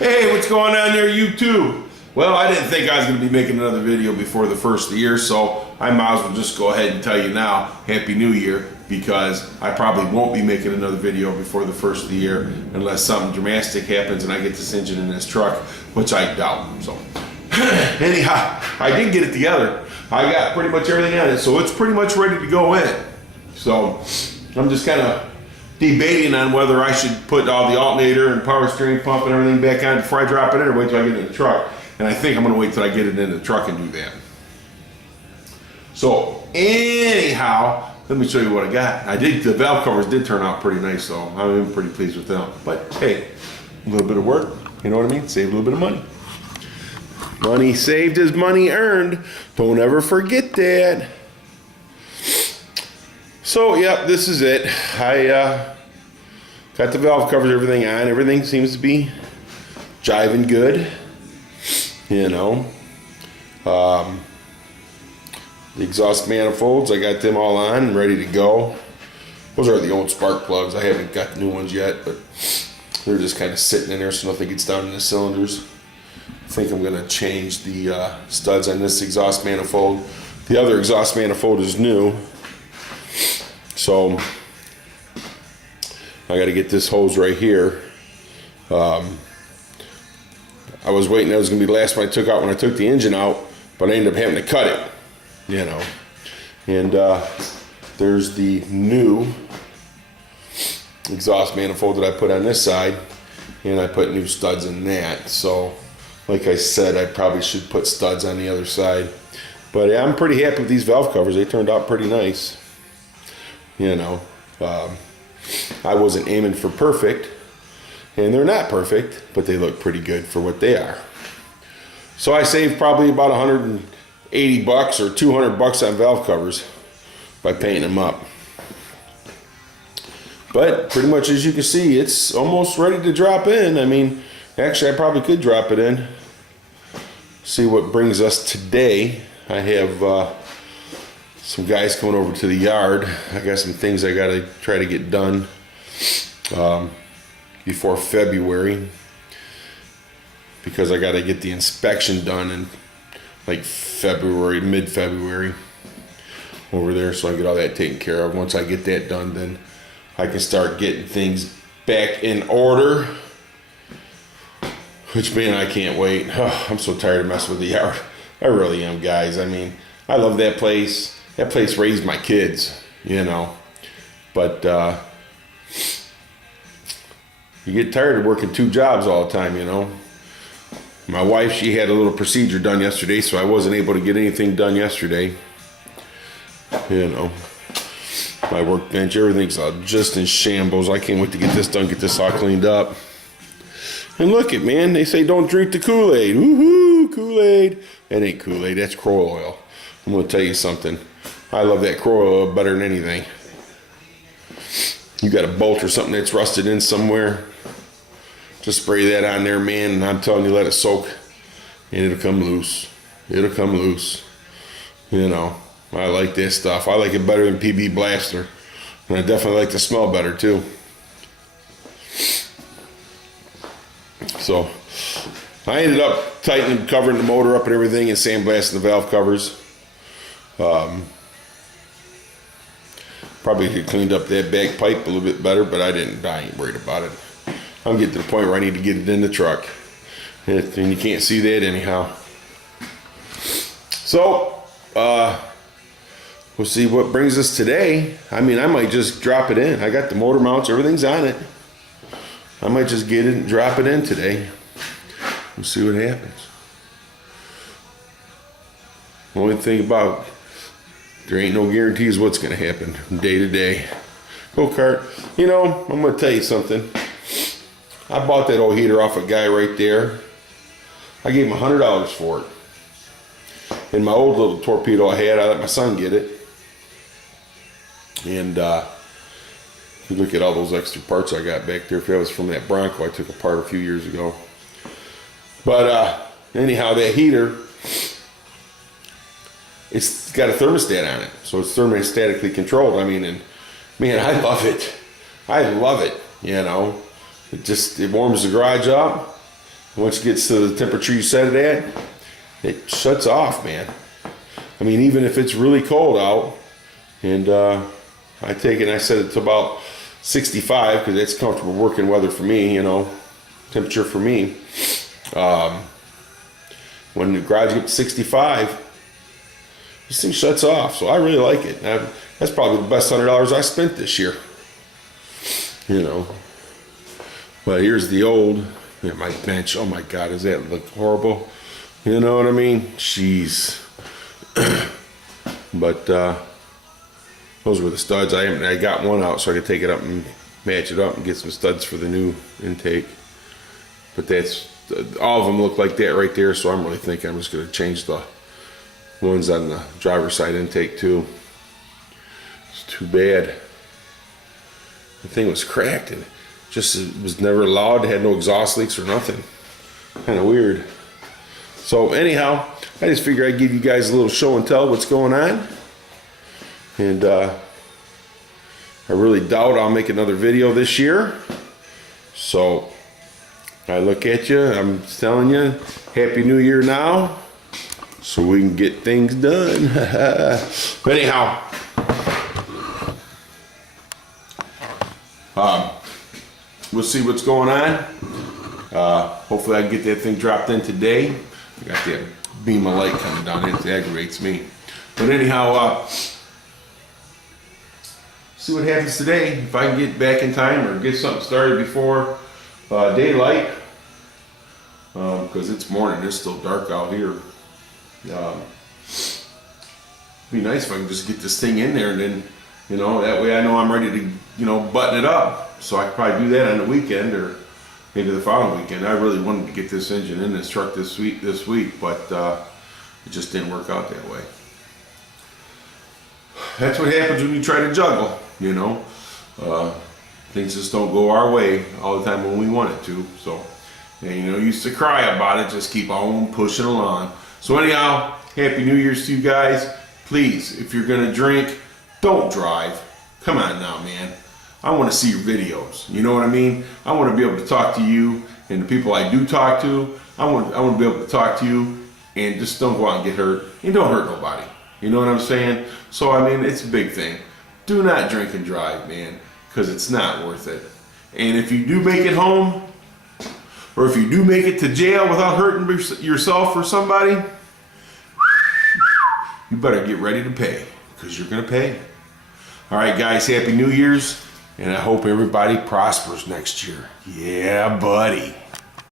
Hey, what's going on there, YouTube? Well, I didn't think I was going to be making another video before the first of the year, so I might as well just go ahead and tell you now, Happy New Year, because I probably won't be making another video before the first of the year unless something dramatic happens and I get this engine in this truck, which I doubt. So, anyhow, I did get it together. I got pretty much everything on it, so it's pretty much ready to go in. So, I'm just kind of debating on whether I should put all the alternator and power steering pump and everything back on before I drop it in or wait till I get it in the truck. And I think I'm going to wait till I get it in the truck and do that. So anyhow, let me show you what I got. The valve covers did turn out pretty nice though. I'm pretty pleased with them. But hey, a little bit of work, you know what I mean? Save a little bit of money. Money saved is money earned. Don't ever forget that. So, yep, this is it. I got the valve covers, everything on. Everything seems to be jiving good. You know. The exhaust manifolds, I got them all on and ready to go. Those are the old spark plugs. I haven't got the new ones yet, but they're just kind of sitting in there so nothing gets down in the cylinders. I think I'm going to change the studs on this exhaust manifold. The other exhaust manifold is new. So I got to get this hose right here. I was waiting, that was going to be the last one I took out when I took the engine out, but I ended up having to cut it, you know. And there's the new exhaust manifold that I put on this side, and I put new studs in that. So like I said, I probably should put studs on the other side. But yeah, I'm pretty happy with these valve covers. They turned out pretty nice. You know, I wasn't aiming for perfect, and they're not perfect, but they look pretty good for what they are. So I saved probably about $180 or $200 on valve covers by painting them up. But pretty much as you can see, it's almost ready to drop in. I mean, actually I probably could drop it in. See what brings us today. I have some guys coming over to the yard. I got some things I gotta try to get done before February, because I gotta get the inspection done in like February, mid-February over there, so I get all that taken care of. Once I get that done, then I can start getting things back in order, which, man, I can't wait. Oh, I'm so tired of messing with the yard. I really am, guys. I mean, I love that place. That place raised my kids, you know. But you get tired of working two jobs all the time, you know. My wife, she had a little procedure done yesterday, so I wasn't able to get anything done yesterday. You know, my workbench, everything's just in shambles. I can't wait to get this done, get this all cleaned up. And look it, man, they say don't drink the Kool-Aid. Woohoo, Kool-Aid. That ain't Kool-Aid, that's Crow oil. I'm going to tell you something. I love that Crow oil better than anything. You got a bolt or something that's rusted in somewhere, just spray that on there, man, and I'm telling you, let it soak, and it'll come loose. It'll come loose. You know, I like this stuff. I like it better than PB Blaster, and I definitely like the smell better too. So I ended up tightening, covering the motor up and everything, and sandblasting the valve covers. Probably could have cleaned up that back pipe a little bit better, but I ain't worried about it. I'm getting to the point where I need to get it in the truck. And you can't see that anyhow. So, we'll see what brings us today. I mean, I might just drop it in. I got the motor mounts, everything's on it. I might just get it and drop it in today. We'll see what happens. Only thing about, there ain't no guarantees what's going to happen day to day. Go-kart. You know, I'm going to tell you something. I bought that old heater off a guy right there. I gave him $100 for it. And my old little torpedo I had, I let my son get it. And you look at all those extra parts I got back there. If that was from that Bronco I took apart a few years ago. But anyhow, that heater, it's got a thermostat on it, so it's thermostatically controlled. I mean, and man, I love it. I love it. You know, it warms the garage up. Once it gets to the temperature you set it at, it shuts off, man. I mean, even if it's really cold out, and I take it and I set it to about 65 because that's comfortable working weather for me, you know, temperature for me. When the garage gets 65, this thing shuts off, so I really like it. That's probably the best $100 I spent this year, you know. But here's the old, my bench. Oh my God, does that look horrible? You know what I mean? Jeez. But those were the studs. I got one out so I could take it up and match it up and get some studs for the new intake. But that's all of them look like that right there. So I'm really thinking I'm just going to change the ones on the driver's side intake too. It's too bad. The thing was cracked and just it was never allowed. It had no exhaust leaks or nothing. Kind of weird. So anyhow, I just figure I'd give you guys a little show and tell what's going on. And I really doubt I'll make another video this year. So I look at you, I'm telling you, Happy New Year now, so we can get things done. But anyhow, we'll see what's going on. Hopefully I can get that thing dropped in today. I got that beam of light coming down, it aggravates me. But anyhow, see what happens today. If I can get back in time or get something started before daylight, because it's morning, it's still dark out here. It'd be nice if I can just get this thing in there, and then, you know, that way I know I'm ready to, you know, button it up. So I could probably do that on the weekend or maybe the following weekend. I really wanted to get this engine in this truck this week, but it just didn't work out that way. That's what happens when you try to juggle, you know. Things just don't go our way all the time when we want it to. So, and, you know, used to cry about it, just keep on pushing along. So anyhow, Happy New Year's to you guys. Please, if you're gonna drink, don't drive. Come on now, man. I want to see your videos. You know what I mean? I want to be able to talk to you and the people I do talk to. I want to be able to talk to you and just don't go out and get hurt and don't hurt nobody. You know what I'm saying? So I mean, it's a big thing. Do not drink and drive, man, because it's not worth it. And if you do make it home, or if you do make it to jail without hurting yourself or somebody, you better get ready to pay, because you're gonna pay. All right, guys, Happy New Year's. And I hope everybody prospers next year. Yeah, buddy.